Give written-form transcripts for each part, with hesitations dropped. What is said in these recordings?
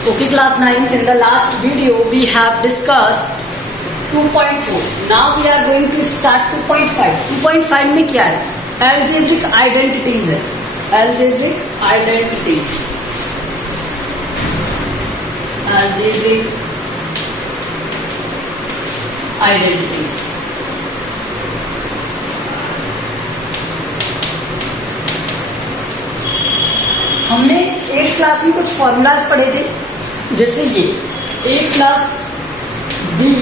Okay, class 9th, in the last video we have discussed 2.4. Now we are going to start 2.5. 2.5 में क्या है? Algebraic identities है. Algebraic identities. Algebraic identities. हमने एक class में कुछ फॉर्मूलाज पढ़े थे, जैसे ये a plus b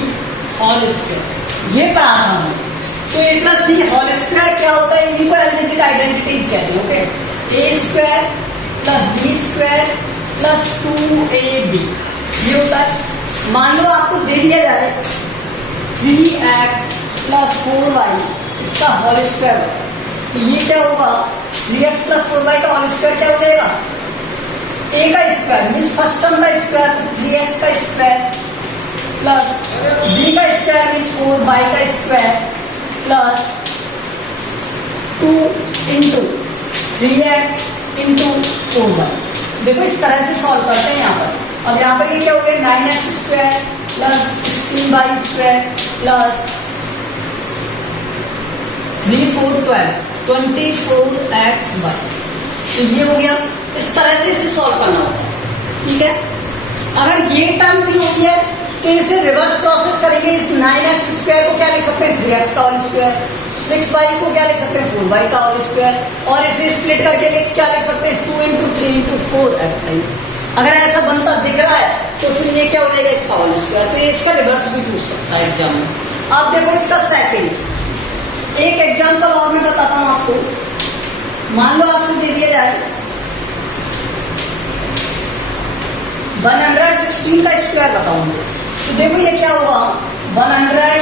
whole square, ये पढ़ा था हमने. तो a plus b whole square क्या होता है? इनको एल्जेब्रिक आइडेंटिटीज कहते हैं. Okay, a square plus b square plus 2ab ये होता है. मान लो आपको दे दिया जाए 3x प्लस 4y इसका होल स्क्वायर, तो ये क्या होगा? 3x प्लस 4y का होल स्क्वायर क्या हो जाएगा? a का स्क्वायर मीन्स फर्स्ट टर्म का स्क्वायर, तो 3x का स्क्वायर प्लस b का स्क्वायर मीन्स 4y का square plus 2 into 3x into 4y. देखो इस तरह से सॉल्व करते हैं यहाँ पर. अब यहाँ पर ये क्या हो गया? 9x square plus 16y square plus 3 4 12 24xy. तो ये हो गया. इस तरह से इसे सॉल्व करना होगा. ठीक है, अगर ये टर्म भी होती है तो इसे रिवर्स प्रोसेस करेंगे. इस 9x स्क्वायर को क्या लिख सकते हैं? 3x का होल स्क्वायर. 6y को क्या लिख सकते हैं? 4y का होल स्क्वायर. और इसे स्प्लिट करके क्या लिख सकते हैं? 2 इंटू 3 इंटू 4xy. अगर ऐसा बनता दिख रहा है तो फिर ये क्या हो जाएगा? इसका होल स्क्वायर. तो ये इसका रिवर्स भी पूछ सकता है एग्जाम में. अब देखो इसका सेकंड एक एग्जाम्पल और मैं बताता हूं आपको. मान लो आपसे दे दिया जाए 116 का स्क्वायर बताऊंगे, तो देखो ये क्या होगा? 100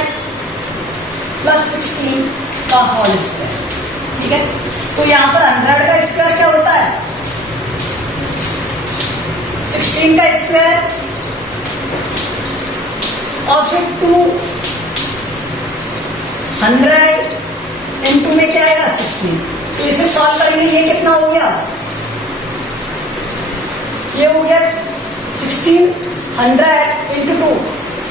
प्लस 16 का होल स्क्वायर. ठीक है, तो यहां पर 100 का स्क्वायर क्या होता है? 16 का स्क्वायर और फिर 200 इंटू में क्या आएगा? 16. तो इसे सॉल्व करेंगे. ये कितना हो गया? ये हो गया 1600 इंटू 2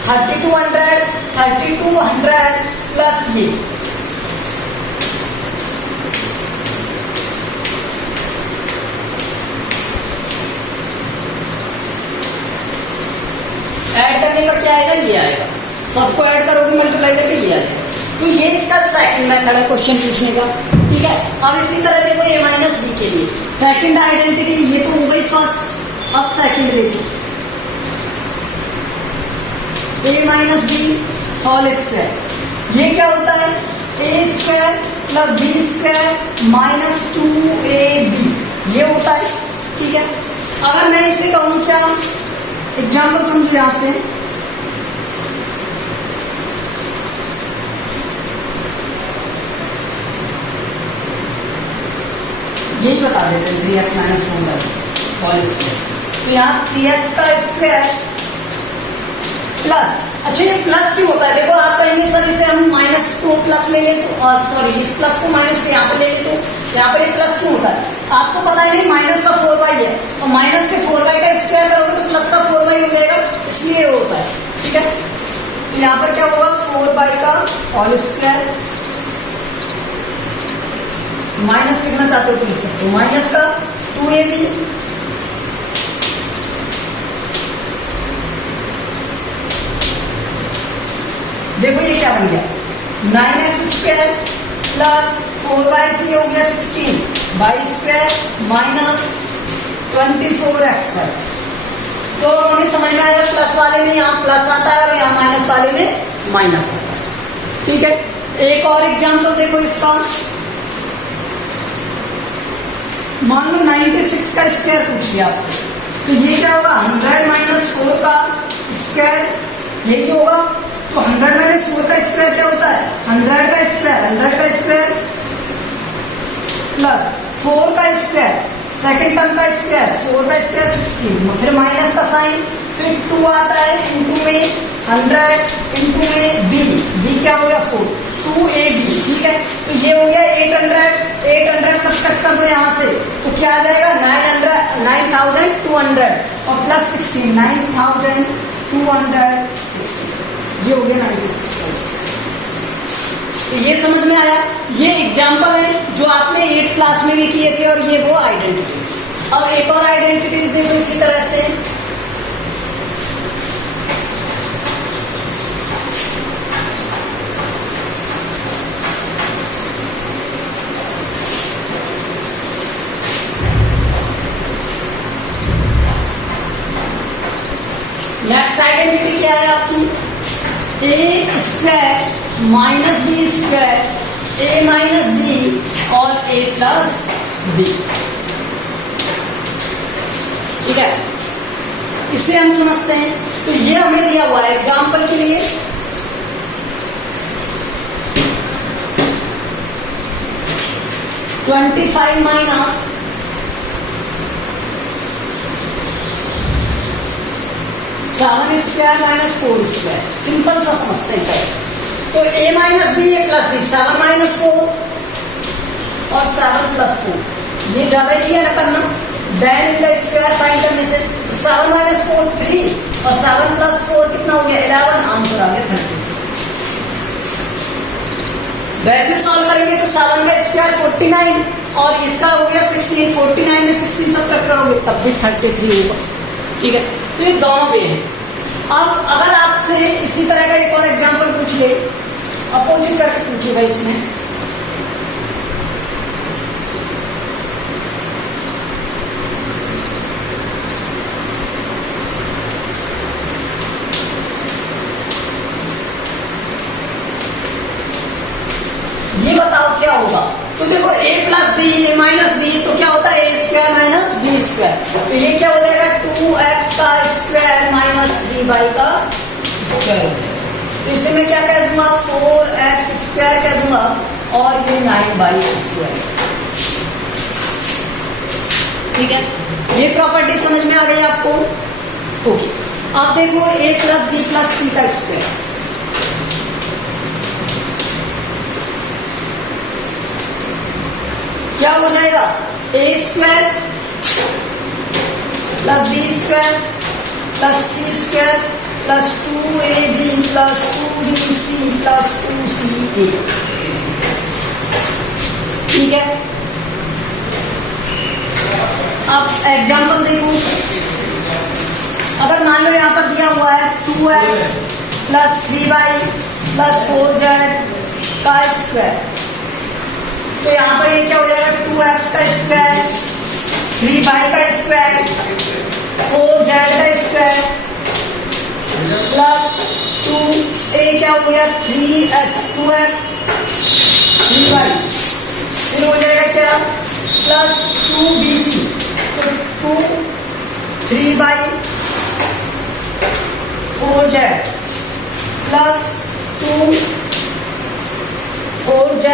3200 प्लस ये ऐड करने पर क्या आएगा? ये आएगा. सबको ऐड करोगे मल्टीप्लाई करके ये आएगा. तो ये इसका सेकंड मेथड है क्वेश्चन पूछने का. ठीक है, अब इसी तरह देखो a माइनस बी के लिए सेकंड आइडेंटिटी ये तो हो गई फर्स्ट. अब सेकंड देखो a minus b whole square. ये क्या होता है? a square plus b square minus 2ab ये होता है. ठीक है, अगर मैं इसे कहूं क्या? एग्जाम्पल समझो यहां से. यही बता देते हैं 3x minus 4y whole square. तो यहाँ 3x का स्क्वायर प्लस, अच्छा ये प्लस क्यों होता है? देखो आप कहेंगे सर इसे हम माइनस को प्लस ले लें तो, सॉरी इस प्लस को माइनस से यहाँ पे ले लें तो यहाँ पर ये प्लस क्यों होता है? आपको पता है नहीं माइनस का 4y है, और माइनस के 4y का स्क्वायर करोगे तो प्लस का 4y हो जाएगा, इसलिए होता है. ठीक है, तो यहाँ पर क्या होगा? 4y का होल स्क्वायर. माइनस लिखना चाहते हो तो लिख सकते हो. माइनस का 2ab देखो ये क्या बन गया? 9x स्क्वायर प्लस 4y से हो गया 16 y square minus 24x square. तो हमें समझ में आएगा प्लस वाले में यहाँ प्लस आता है और यहाँ माइनस वाले में माइनस आता है. ठीक है, एक और एग्जाम्पल देखो इसका. मान लो 96 का स्क्वायर पूछ लिया आपसे, तो ये क्या होगा? 100 माइनस 4 का स्क्वायर यही होगा. तो 100 माइनस 4 का स्क्वायर क्या होता है? 100 का स्क्वायर प्लस 4 का स्क्वायर सेकेंड टर्म का स्क्वायर 4 का स्क्वायर 16, फिर माइनस का साइन, फिर 2 आता है इंटू में 100 इंटू में b क्या हो गया? 4 2ab. ठीक है, तो ये हो गया 800 सब्ट्रैक्ट कर दो यहाँ से, तो क्या आ जाएगा? 9200 200 और प्लस 16 9260, ये हो गया 96। तो ये समझ में आया। ये एग्जाम्पल है जो आपने 8th क्लास में भी किए थे और ये वो आइडेंटिटीज। अब एक और आइडेंटिटीज देखो इसी तरह से। नेक्स्ट आइडेंटिटी क्या है आपकी? ए स्क्वायर माइनस बी स्क्वायर, ए माइनस बी और ए प्लस बी। ठीक है, इसे हम समझते हैं। तो ये हमें दिया हुआ है एग्जाम्पल के लिए। (25 minus 7 square minus 4 square. Simple सा समझते हैं। तो a minus b a plus b, 7 minus 4 और 7 प्लस 4, ये ज्यादा ही है ना करना। देन इनका स्क्वायर फाइंड करने से 7 माइनस 4 3 और 7 प्लस 4 कितना हो गया 11, आंसर आ गया 30। वैसे सॉल्व करेंगे तो 7 का स्क्वायर 49 और इसका हो गया 16, 49 में 16 सब्ट्रैक्ट करोगे तब भी 33 होगा। ठीक है, तो ये दोनों वे हैं। अब अगर आपसे इसी तरह का एक और एग्जांपल पूछ ले, अपोजिट करके पूछेगा इसमें। ये बताओ क्या होगा? तो देखो a plus b a minus b, तो क्या होता है a square minus b square. तो ये क्या हो जाएगा 2x का स्क्वायर माइनस 3y का स्क्वायर हो जाएगा। तो इसे मैं क्या कह दूंगा 4x स्क्वायर कह दूंगा और ये 9y स्क्वायर। ठीक है, ये प्रॉपर्टी समझ में आ गई आपको? ओके, अब देखो a plus b plus c का स्क्वायर। क्या हो जाएगा a square plus b square plus c square plus 2ab plus 2bc plus 2ca। ठीक है, अब एग्जांपल देखो। अगर मान लो यहां पर दिया हुआ है 2x plus 3y plus 4z का स्क्वायर, तो यहां पर ये क्या हो जाएगा 2x का स्क्वायर, 3y का स्क्वायर, 4z का स्क्वायर प्लस 2a क्या हो गया 3x 2x 3y, फिर हो जाएगा क्या प्लस 2bc, तो 2 3y 4z प्लस 2 4z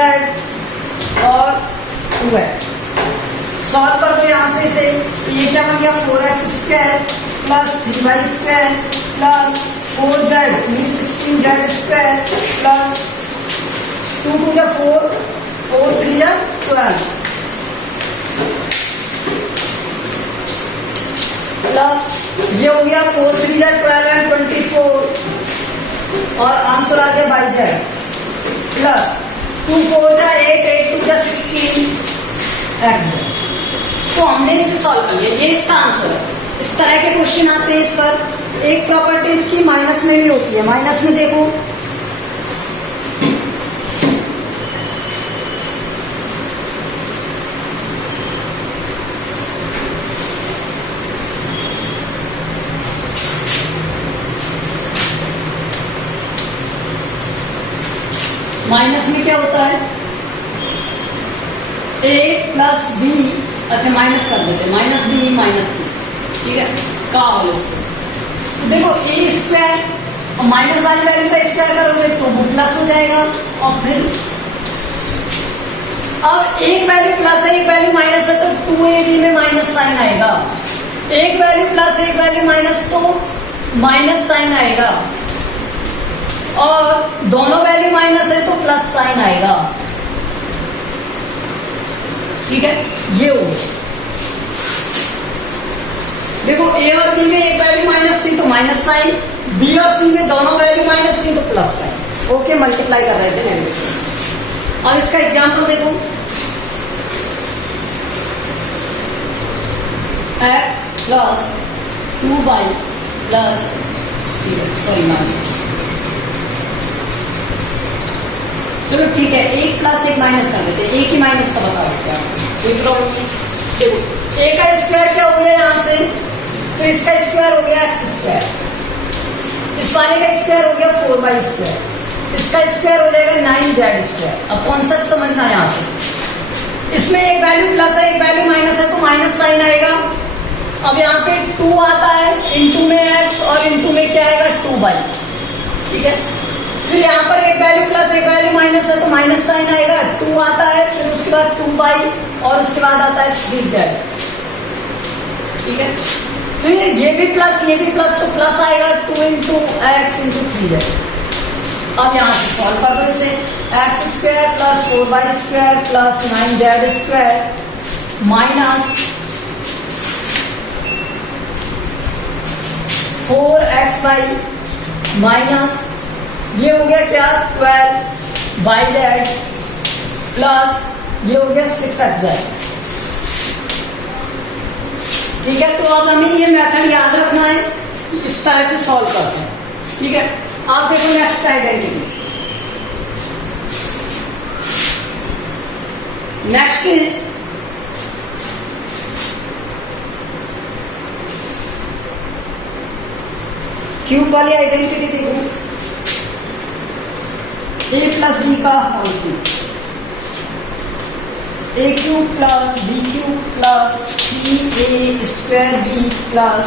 और 2x। सॉल्व कर दो यहां से इसे, ये क्या बन गया 4x square plus 3y square plus 4z 16z square plus 2 2 जा 4 4 3 जा 12 प्लस ये हो गया 4 3 जा 12 एंड 24 और आंसर आ गया बाई जेड प्लस 2 4 जा 8 8 2 जा 16 एक्स। तो हमने इसे सॉल्व कर लिया, ये इसका आंसर है। इस तरह के क्वेश्चन आते हैं इस पर। एक प्रॉपर्टी इसकी माइनस में भी होती है। माइनस में देखो माइनस में क्या होता है a प्लस बी, अच्छा माइनस कर देते माइनस बी माइनस सी। ठीक है, का होल स्क्वायर। तो देखो ए स्क्वायर और माइनस वाली वैल्यू का स्क्वायर करोगे तो वो प्लस हो जाएगा और फिर अब एक वैल्यू प्लस है एक वैल्यू माइनस है तो 2ab में माइनस साइन आएगा। एक वैल्यू प्लस एक वैल्यू माइनस तो माइनस साइन आएगा और दोनों वैल्यू माइनस है तो प्लस साइन आएगा। ठीक है, ये हो गया। देखो ए और बी में एक वैल्यू माइनस थी तो माइनस साइन, बी और सी में दोनों वैल्यू माइनस थी तो प्लस साइन। ओके, मल्टीप्लाई कर रहे थे नेगेटिव। अब इसका एग्जांपल देखो, x plus 2y plus, sorry minus, चलो ठीक है, एक प्लस एक माइनस कर देते, एक ही माइनस का बताओ क्या, कोई प्रॉब्लम नहीं। देखो ए का स्क्वायर क्या हो गया यहाँ से, तो इसका स्क्वायर हो गया एक्स स्क्वायर, इस वाले का स्क्वायर हो गया 4y स्क्वायर, इसका स्क्वायर हो जाएगा 9z स्क्वायर। अब कॉन्सेप्ट समझना यहाँ से, इसमें एक वैल्यू प्लस है एक वैल्यू माइनस है तो माइनस साइन आएगा। अब यहाँ पे 2 आता है, इनटू में x और इनटू में क्या आएगा 2y, ठीक है। फिर यहाँ पर एक वैल्यू प्लस एक वैल्यू माइनस है तो माइनस साइन आएगा, 2 आता है, फिर उसके बाद 2y और उसके बाद आता है 3z, ठीक है। फिर ये भी प्लस तो प्लस आएगा 2 इंटू एक्स इंटू 3z। अब यहाँ से सॉल्व कर दो इसे, x square plus 4y square plus 9z square minus 4xy minus ये हो गया क्या 12yz प्लस ये हो गया 6xy, ठीक है। तो अब हमें ये मेथड याद रखना है, इस तरह से सॉल्व करते हैं, ठीक है। आप देखो next identity, next is cube वाली आइडेंटिटी देखो, a प्लस बी का whole cube, a cube plus b cube plus 3a square b plus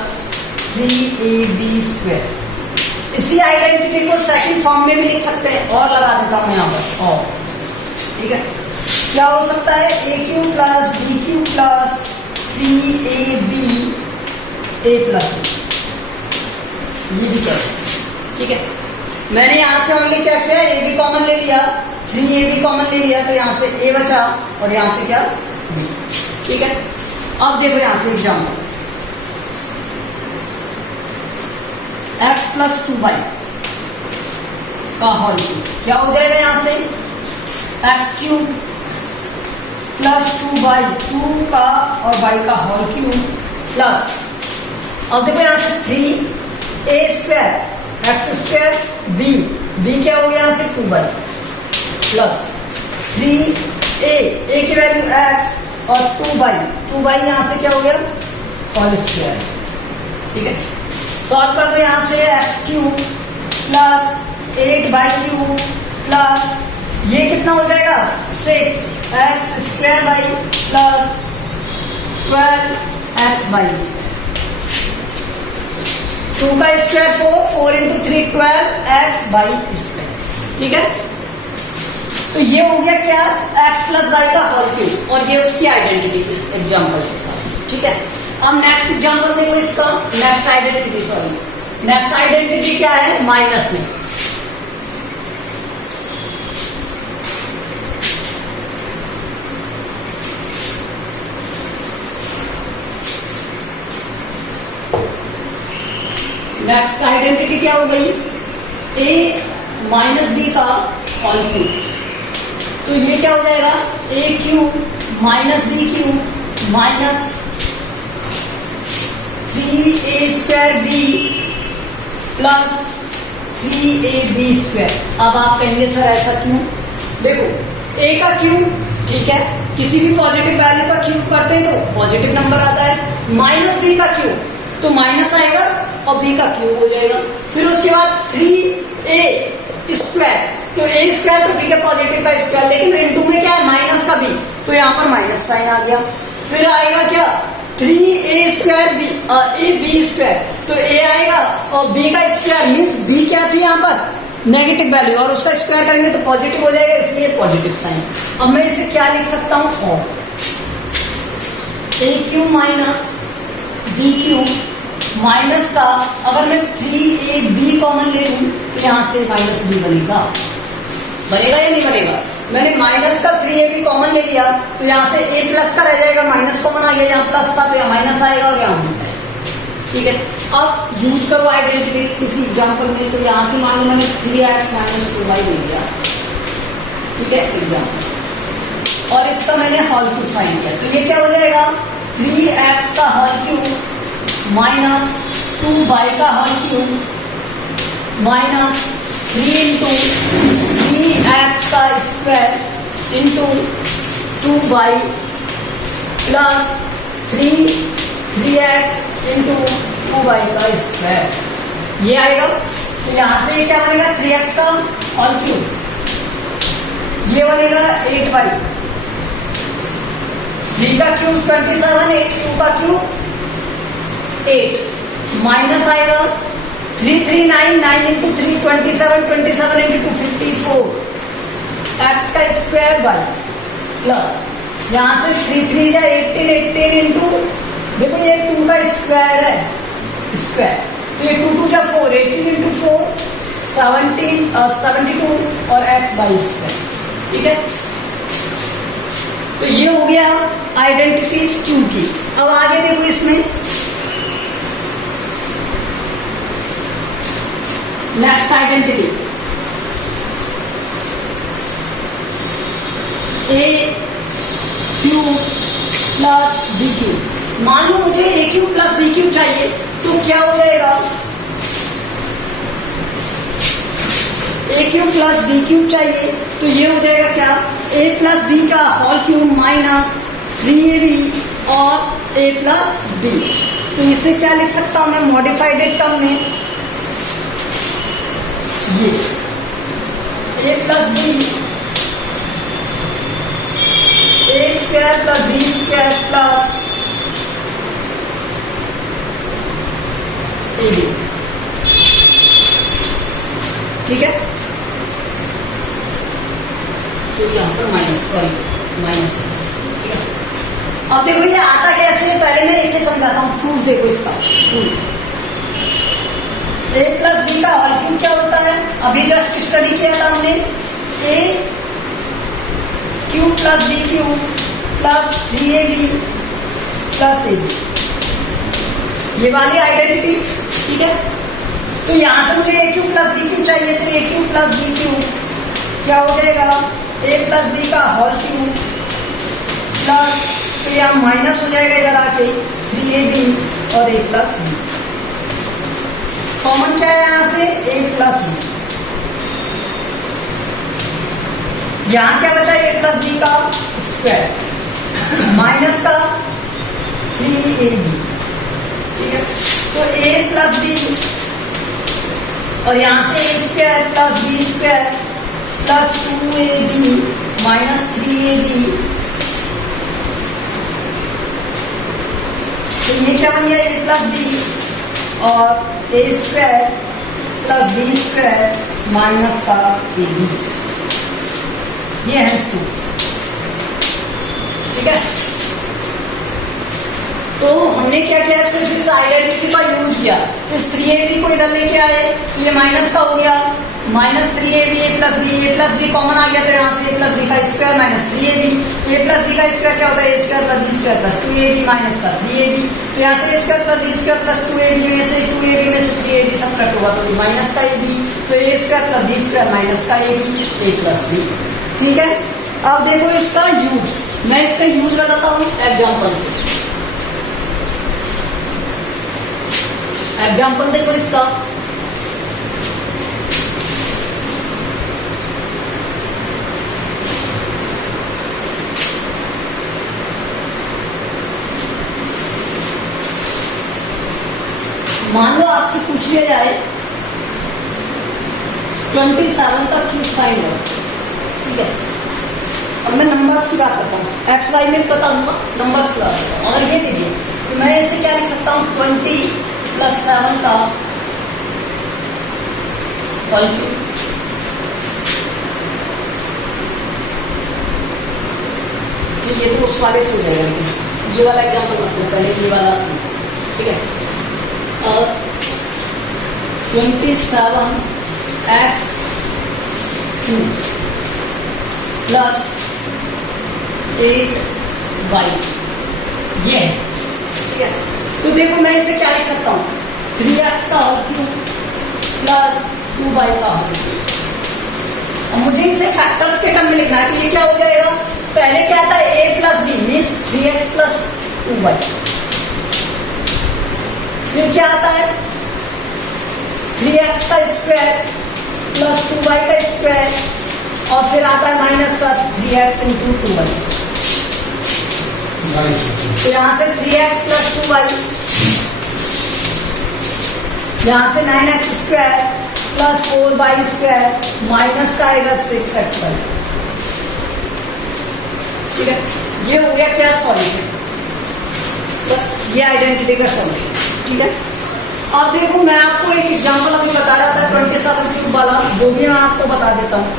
3ab square. इसी आइडेंटिटी को सेकंड फॉर्म में भी लिख सकते हैं, और लगा देता हूं यहां पर, और ठीक है। क्या हो सकता है, a cube plus b cube plus 3ab a plus ये भी क्या, ठीक है। मैंने यहां से ओनली क्या किया, ए बी कॉमन ले लिया, 3ab कॉमन ले लिया, तो यहां से a बचा और यहां से क्या b, ठीक है। अब देखो यहां से एग्जाम्पल, x प्लस 2y का होल क्यूब क्या हो जाएगा, यहां से x क्यूब प्लस 2y 2 का और y का होल क्यूब प्लस, अब देखो यहां से 3a square x square b क्या हो गया यहां से 2y प्लस 3a की वैल्यू x और 2y यहां से क्या हो गया होल स्क्वायर, ठीक है। सॉल्व कर दो यहां से x cube plus 8y cube plus ये कितना हो जाएगा 6x square by plus 12x by 2 का square 4 into 3 12x by square, ठीक है। तो ये हो गया क्या x प्लस वाई का होल क्यूब, और ये उसकी आइडेंटिटी इस एग्जांपल के साथ, ठीक है। अब नेक्स्ट एग्जांपल देखो इसका, नेक्स्ट आइडेंटिटी क्या है, माइनस में। नेक्स्ट आइडेंटिटी क्या हो गई, a माइनस बी का होल क्यूब, तो ये क्या हो जाएगा a cube minus b cube minus 3a square b plus 3ab square. अब आप कहेंगे सर ऐसा क्यों, देखो a का क्यूब, ठीक है, किसी भी पॉजिटिव वैल्यू का क्यूब करते हैं तो पॉजिटिव नंबर आता है, माइनस बी का क्यूब तो माइनस आएगा और b का क्यूब हो जाएगा। फिर उसके बाद 3a स्क्वायर, तो a स्क्वायर तो b के पॉजिटिव का स्क्वायर, लेकिन इनटू में क्या है माइनस का b, तो यहाँ पर माइनस साइन आ गया। फिर आएगा क्या 3a square b a b square, तो a आएगा और b का स्क्वायर मीन्स b क्या थी यहाँ पर नेगेटिव वैल्यू, और उसका स्क्वायर करेंगे तो पॉजिटिव हो जाएगा, इसलिए पॉजिटिव साइन। अब मैं इसे क्या लिख सकता हूँ, और a cube minus b cube minus का, अगर मैं 3ab कॉमन ले लूं तो यहां से माइनस b बनेगा या नहीं बनेगा। मैंने माइनस का 3ab कॉमन ले लिया तो यहां से a प्लस का रह जाएगा, माइनस कॉमन आ गया, यहाँ प्लस था तो यहाँ माइनस आएगा और यहाँ ठीक है, अब यूज करो आइडेंटिटी किसी एग्जाम्पल में। तो यहां से मान लो मैंने 3x माइनस 2y ले लिया, ठीक है, एग्जाम्पल, और इसका मैंने होल क्यूब फाइंड किया। तो ये क्या हो जाएगा, 3x का होल क्यूब माइनस 2y का whole cube minus 3 into 3x का square into 2y plus 3x into 2y का स्क्वायर, ये आएगा। तो यहां से क्या बनेगा, 3x का होल क्यूब, ये बनेगा 8y, 3 का क्यूब 27, 8 2 का क्यूब 8, माइनस आएगा 339, 9 इंटू 3 27, 27 इंटू 2 54, x का स्क्वायर y प्लस यहां से 3 3 या 18, 18 इंटू, देखो ये 2 का स्क्वायर है, स्क्वायर, तो ये 2 2 या 4, 18 इंटू 4 72 और x बाई स्क्वायर, ठीक है। तो ये हो गया आइडेंटिटीज क्यू की। अब आगे देखो इसमें नेक्स्ट आइडेंटिटी ए क्यू प्लस बी क्यू। मान लो मुझे ए क्यू प्लस बी क्यू चाहिए, तो क्या हो जाएगा, ए क्यू प्लस बी क्यू चाहिए, तो ये हो जाएगा क्या, ए प्लस बी का होल क्यूब माइनस 3ab और ए प्लस बी। तो इसे क्या लिख सकता हूं मैं मॉडिफाइड टर्म में, ये a plus b a square plus b square plus a b, ठीक है। तो यहाँ पर माइनस ठीक है। अब देखो ये आता कैसे है, पहले मैं इसे समझाता हूँ, प्रूफ देखो इसका प्रूफ। ए प्लस बी का होल क्यूब क्या होता है, अभी जस्ट स्टडी किया था हमने, a cube plus b cube plus 3ab plus a, ये वाली आइडेंटिटी, ठीक है। तो यहां से मुझे a cube plus b cube चाहिए, तो a cube plus b cube क्या हो जाएगा, ए प्लस बी का होल क्यूब प्लस, तो यहाँ माइनस हो जाएगा इधर आके 3ab और ए प्लस बी, कॉमन क्या है यहां से, ए प्लस बी, यहां क्या बचा, ए प्लस बी का स्क्वायर माइनस का 3ab, ठीक है। तो ए प्लस बी और यहां से a square plus b square plus 2ab minus 3ab, तो ये क्या बन गया, ए प्लस बी और a square plus b square minus का ए बी, ये है प्रूफ, ठीक है। तो हमने क्या किया, सिर्फ इस आइडेंटिटी का यूज किया, इस 3ab को इधर लेके आए, तो ये माइनस का हो गया, minus 3ab a plus b common आ गया, तो यहाँ से ए प्लस बी का square minus 3ab, a plus b का स्क्वायर क्या होता है, a square plus b square plus 2ab minus का 3ab, तो यहाँ से a square plus b square plus 2ab में से 3ab सबट्रैक्ट होगा, तो माइनस का ab, तो a square plus b square minus का ab, ए प्लस बी, ठीक है। अब देखो इसका यूज, मैं इसका यूज बताता हूँ एग्जाम्पल से। एग्जाम्पल देखो इसका, मान लो आपसे पूछ लिया जाए 27 का क्यूब फाइंड करो, ठीक है। अब मैं नंबर्स की बात करता हूँ, एक्स वाई में पता दूंगा, नंबर्स की बात करता हूँ। अगर ये दीजिए तो मैं इसे क्या लिख सकता हूँ, 20 + 7 का होल क्यूब, ये तो उस वाले से हो जाएगा, लेकिन ये वाला एग्जाम्पल मतलब पहले ये वाला सुनो, ठीक है। और 27x³ प्लस 8y, ये है, ठीक है। तो देखो मैं इसे क्या लिख सकता हूँ, 3x का होल क्यूब प्लस 2y का होल क्यूब। अब मुझे इसे फैक्टर्स के टर्म में लिखना है, तो ये क्या हो जाएगा, पहले क्या था a plus b means 3x plus 2y, फिर क्या आता है 3x का स्क्वायर प्लस 2y का स्क्वायर, और फिर आता है माइनस का 3x इंटू 2y। तो यहां से 3x प्लस 2y, यहां से 9x square plus 4y square minus का आएगा 6xy। ठीक है, ये हो गया क्या सॉल्यूशन, बस ये आइडेंटिटी का सॉल्यूशन। ठीक है, अब देखो मैं आपको एक एग्जांपल अभी बता रहा था 27 क्यूब वाला, वो भी मैं आपको बता देता हूँ।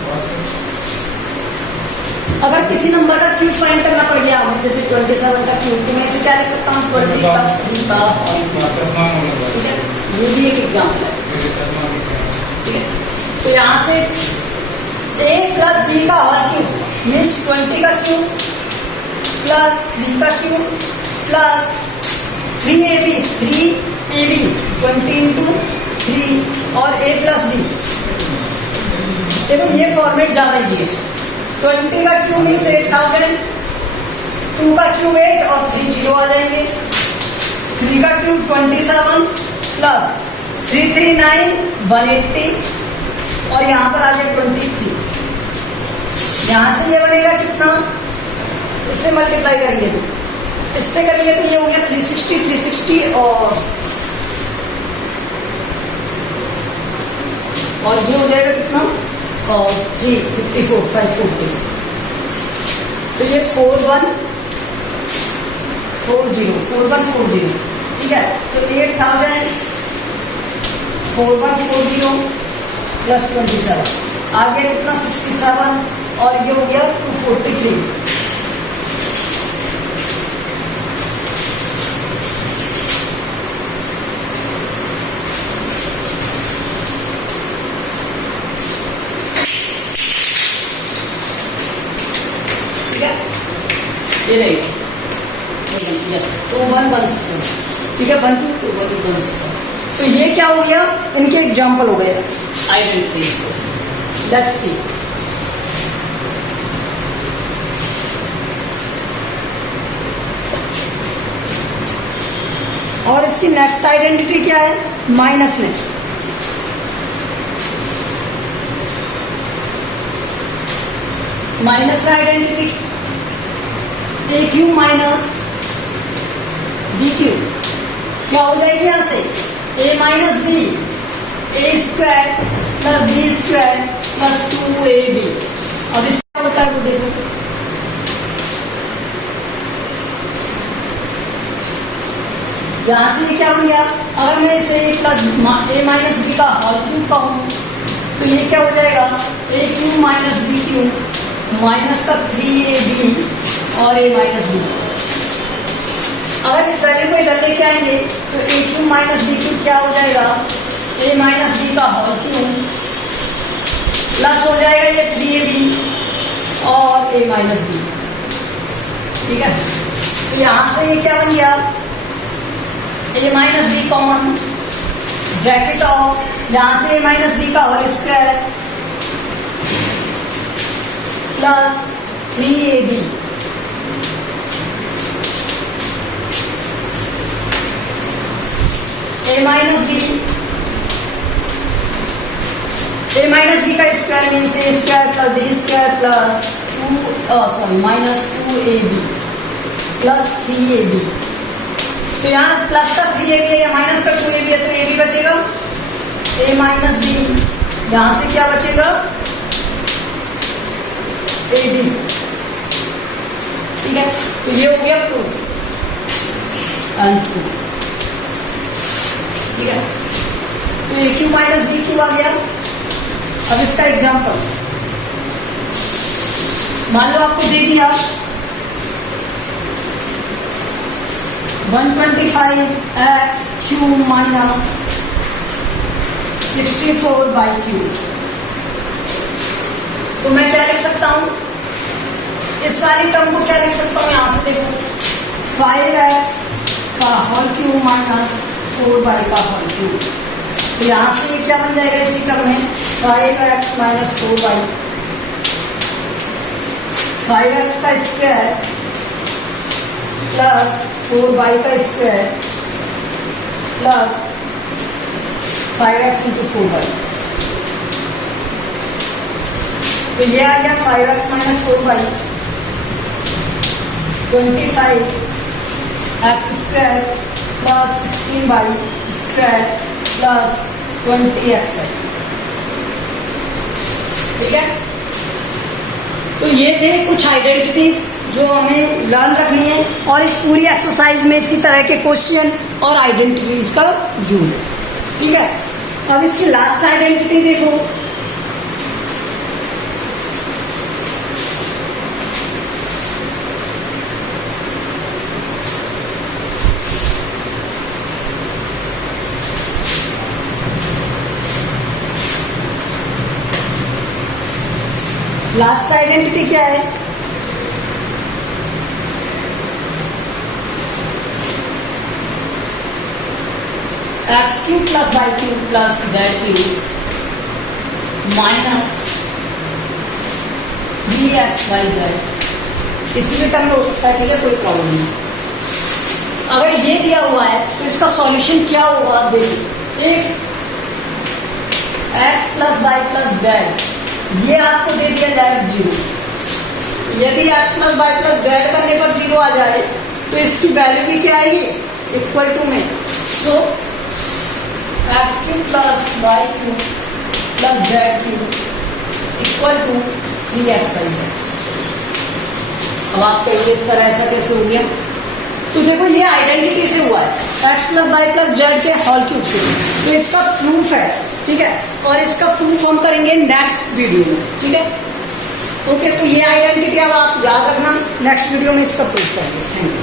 अगर किसी नंबर का क्यूब फाइंड करना पड़ गया हमें, जैसे 27 का क्यूब, तो मैं इसे क्या लिख सकता हूँ, 20 प्लस 3 का होल क्यूब। ठीक है, ये भी एक एग्जांपल है। ठीक है, तो यहाँ से a प्लस b का होल क्यूब मीन्स 20 का क्यूब प्लस 3 का क्यूब प्लस 3ab 20 इंटू 3 और a प्लस b। देखो ये फॉर्मेट ज्यादा ही है, 20 का क्यूब मीन्स 8000, 2 का क्यूब 8 और 3 जीरो आ जाएंगे, 3 का क्यूब 27 प्लस 339 180 और यहाँ पर आ जाए 23। यहाँ से ये बनेगा कितना, इससे मल्टीप्लाई करेंगे तो इससे करेंगे तो ये हो गया 360 और ये हो जाएगा कितना, और 354 540। तो ये 4140। ठीक है, तो 8000 4140 प्लस 27 आ गया कितना 67 और ये हो गया 243। ये नहीं 2116। ठीक है, 122116। तो ये क्या हो गया, इनके एग्जाम्पल हो गए आइडेंटिटीज। लेट्स सी, और इसकी नेक्स्ट आइडेंटिटी क्या है, माइनस में। माइनस में identity a cube minus b cube क्या हो जाएगी, यहां से a minus b a square plus b square plus 2ab। अब इसका होता है वो देखो, यहां से ये क्या बन गया, अगर मैं इसे a plus a minus b का होल क्यूब कहूं तो ये क्या हो जाएगा, a cube minus b cube minus का 3ab और a माइनस बी। अगर इस वैल्यू को इधर लेके आएंगे तो a cube minus b cube क्या हो जाएगा, a माइनस बी का होल क्यूब प्लस हो जाएगा ये 3ab और a माइनस बी। ठीक है, तो यहां से ये क्या बन गया, a minus b common bracket of, यहां से a माइनस बी का whole square plus 3ab a minus b का square means a square plus b square plus minus 2ab plus 3ab। तो यहाँ प्लस का 3ab है या माइनस का 2ab है, तो ab बचेगा, a माइनस बी, यहां से क्या बचेगा ab। ठीक है, तो ये हो गया प्रूफ आंसर। ठीक है, तो ए क्यू माइनस बी क्यू आ गया। अब इसका एग्जांपल मान लो आपको दे दिया 125x क्यूब माइनस 64/क्यूब। तो मैं क्या लिख सकता हूं, इस वाली टर्म को क्या लिख सकता हूं, यहां से देखो 5x का होल क्यूब माइनस 4y का होल क्यूब। तो यहाँ से ये क्या बन जाएगा इसी क्रम में 5x माइनस 4y, 5x का स्क्वायर प्लस 4y का square plus 5x into 4y। तो ये आ गया 5x minus 4y 25x square plus 16y square plus 20x। ठीक है, तो ये थे कुछ आइडेंटिटीज जो हमें लर्न रखनी है और इस पूरी एक्सरसाइज में इसी तरह के क्वेश्चन और आइडेंटिटीज का यूज है। ठीक है, अब इसकी लास्ट आइडेंटिटी देखो। लास्ट आइडेंटिटी क्या है? X cube plus y cube plus z cube minus 3xyz इसी में टर्म में हो सकता है। ठीक है, कोई प्रॉब्लम नहीं। अगर ये दिया हुआ है तो इसका सॉल्यूशन क्या होगा? देखिए, if x plus y plus z ये आपको दे दिया जाए 0, यदि x plus y plus z करने पर 0 आ जाए तो इसकी वैल्यू भी क्या आएगी? इक्वल टू में। So x cube plus y cube plus z cube equal to 3xyz। अब आप कहिए इस तरह ऐसा कैसे हो गया? तो देखो, ये आइडेंटिटी से हुआ है, x plus y plus z के होल क्यूब से। तो इसका प्रूफ है। ठीक है, और इसका प्रूफ हम करेंगे नेक्स्ट वीडियो में। ठीक है, ओके। तो ये आइडेंटिटी अब आप याद रखना, नेक्स्ट वीडियो में इसका प्रूफ करेंगे। Thank you.